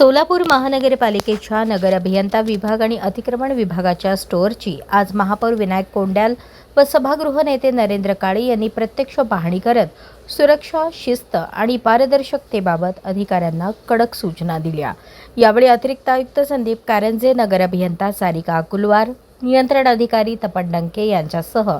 सोलापूर महानगरपालिकेच्या नगर अभियंता विभाग आणि अतिक्रमण विभागाच्या स्टोअरची आज महापौर विनायक कोंड्याल व सभागृह नेते नरेंद्र काळे यांनी प्रत्यक्ष पाहणी करत सुरक्षा, शिस्त आणि पारदर्शकतेबाबत अधिकाऱ्यांना कडक सूचना दिल्या। यावेळी अतिरिक्त आयुक्त संदीप कारंजे, नगर अभियंता सारिका कुलवार, नियंत्रण अधिकारी तपन डंके यांच्यासह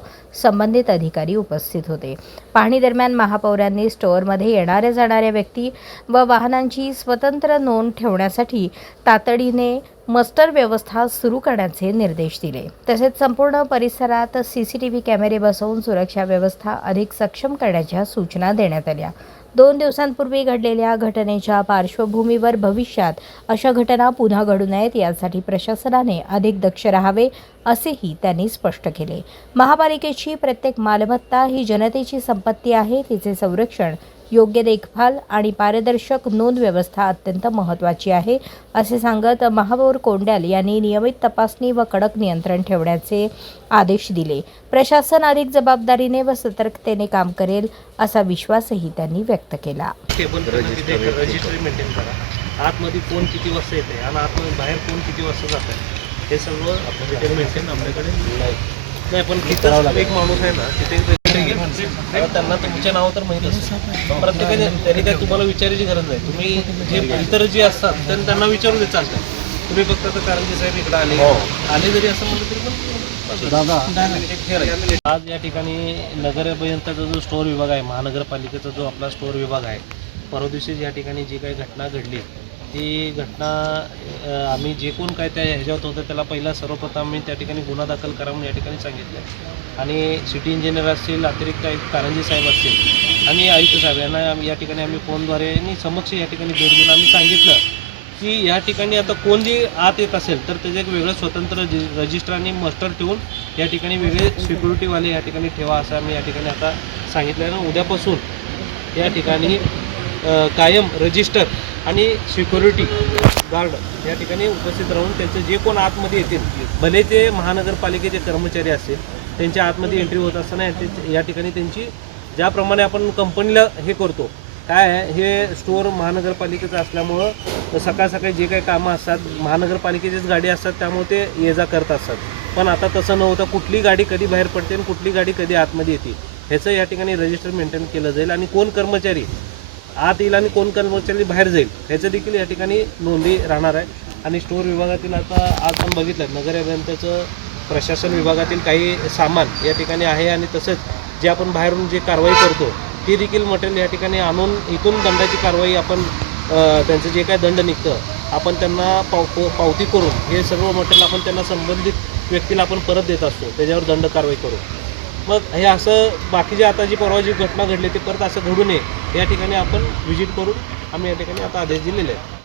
संबंधित अधिकारी उपस्थित होते। पाहणी दरम्यान महापौरांनी स्टोअरमध्ये येणाऱ्या जाणाऱ्या व्यक्ती व वाहनांची स्वतंत्र नोंद ठेवण्यासाठी तातडीने मस्टर व्यवस्था सुरू करण्याचे निर्देश दिले। तसेच संपूर्ण परिसरात सीसीटीव्ही कॅमेरे बसवून सुरक्षा व्यवस्था अधिक सक्षम करण्याच्या सूचना देण्यात आल्या। 2 दिवसांपूर्वी घडलेल्या घटनेच्या पार्श्वभूमीवर भविष्यात अशा घटना पुन्हा घडू नयेत यासाठी प्रशासनाने अधिक दक्ष राहावे असेही त्यांनी स्पष्ट केले। महापालिकेची प्रत्येक मालमत्ता ही जनतेची संपत्ती आहे, तिचे संरक्षण, योग्य देखभाल आणि पारदर्शक नोंद व्यवस्था अत्यंत महत्त्वाची आहे असे सांगत महापौर कोंड्याल यांनी नियमित तपासणी व कडक नियंत्रण ठेवण्याचे आदेश दिले। प्रशासन अधिक जबाबदारीने व सतर्कतेने काम करेल असा विश्वासही त्यांनी व्यक्त केला। रजिस्ट्री मेंटेन करा, आतमध्ये कोण किती वाजता येते आणि आतमध्ये बाहेर कोण किती वाजता जात आहे हे सगळं आपलं मेंटेन आपल्याकडे नाही। पण तिथं एक माणूस आहे ना, तिथे त्यांना तुमचे नाव तर माहीत असतं, प्रत्येकाने त्यांनी काय तुम्हाला विचारायची गरज नाही। तुम्ही जे इतर जे असतात त्यांना विचारू दे, चालतं। तुम्ही फक्त आता कारंजे साहेब इकडे आले जरी असं म्हणलं तरी पण आज या ठिकाणी नगर अभियंताचा जो स्टोअर विभाग आहे, महानगरपालिकेचा जो आपला स्टोअर विभाग आहे, परवा दिवशी या ठिकाणी जी काही घटना घडली ती घटना आम्ही जे कोण काय त्या ह्याच्यात होतं त्याला पहिला सर्वप्रथम आम्ही त्या ठिकाणी गुन्हा दाखल करा म्हणून या ठिकाणी सांगितलं आणि सिटी इंजिनियर असतील, अतिरिक्त आयुक्त कारंजे साहेब असतील आणि आयुक्त साहेब यांना या ठिकाणी आम्ही फोनद्वारे आणि समक्ष या ठिकाणी भेट देऊन आम्ही सांगितलं की या ठिकाणी आता कोण जे आत येत असेल तर त्याचं एक वेगळं स्वतंत्र रजिस्टर आणि मस्टर ठेवून या ठिकाणी वेगळे सिक्युरिटीवाले या ठिकाणी ठेवा असं आम्ही या ठिकाणी आता सांगितलं आहे ना। उद्यापासून या ठिकाणी कायम रजिस्टर आणि सिक्युरिटी गार्ड या ठिकाणी उपस्थित राहून त्यांचं जे कोण आतमध्ये येतील, भले ते महानगरपालिकेचे कर्मचारी असतील, त्यांच्या आतमध्ये एंट्री होत असताना या ठिकाणी त्यांची ज्याप्रमाणे आपण कंपनीला हे करतो काय आहे, हे स्टोअर महानगरपालिकेचं असल्यामुळं सकाळ सकाळी जे काही कामं असतात महानगरपालिकेचीच गाडी असतात, त्यामुळे ते ये जा करत असतात। पण आता तसं न होता कुठली गाडी कधी बाहेर पडते आणि कुठली गाडी कधी आतमध्ये येते ह्याचं या ठिकाणी रजिस्टर मेंटेन केलं जाईल आणि कोण कर्मचारी आत येईल आणि कोण कर्मचारी बाहेर जाईल ह्याचं देखील या ठिकाणी नोंदी राहणार आहे। आणि स्टोअर विभागातील आता आज आपण बघितलं नगर अभियंत्याचं प्रशासन विभागातील काही सामान या ठिकाणी आहे आणि तसंच जे आपण बाहेरून जे कारवाई करतो ती देखील मटेरियल या ठिकाणी आणून इथून दंडाची कारवाई आपण त्यांचं जे काय दंड निघतं आपण त्यांना पावती करून हे सर्व मटेरियल आपण त्यांना संबंधित व्यक्तीला आपण परत देत असतो, त्याच्यावर दंड कारवाई करू। मग हे असं बाकीचे आता जी परवा जी घटना घडली ते परत असं घडू नये या ठिकाणी आपण व्हिजिट करून आम्ही या ठिकाणी आता आदेश दिलेले आहेत।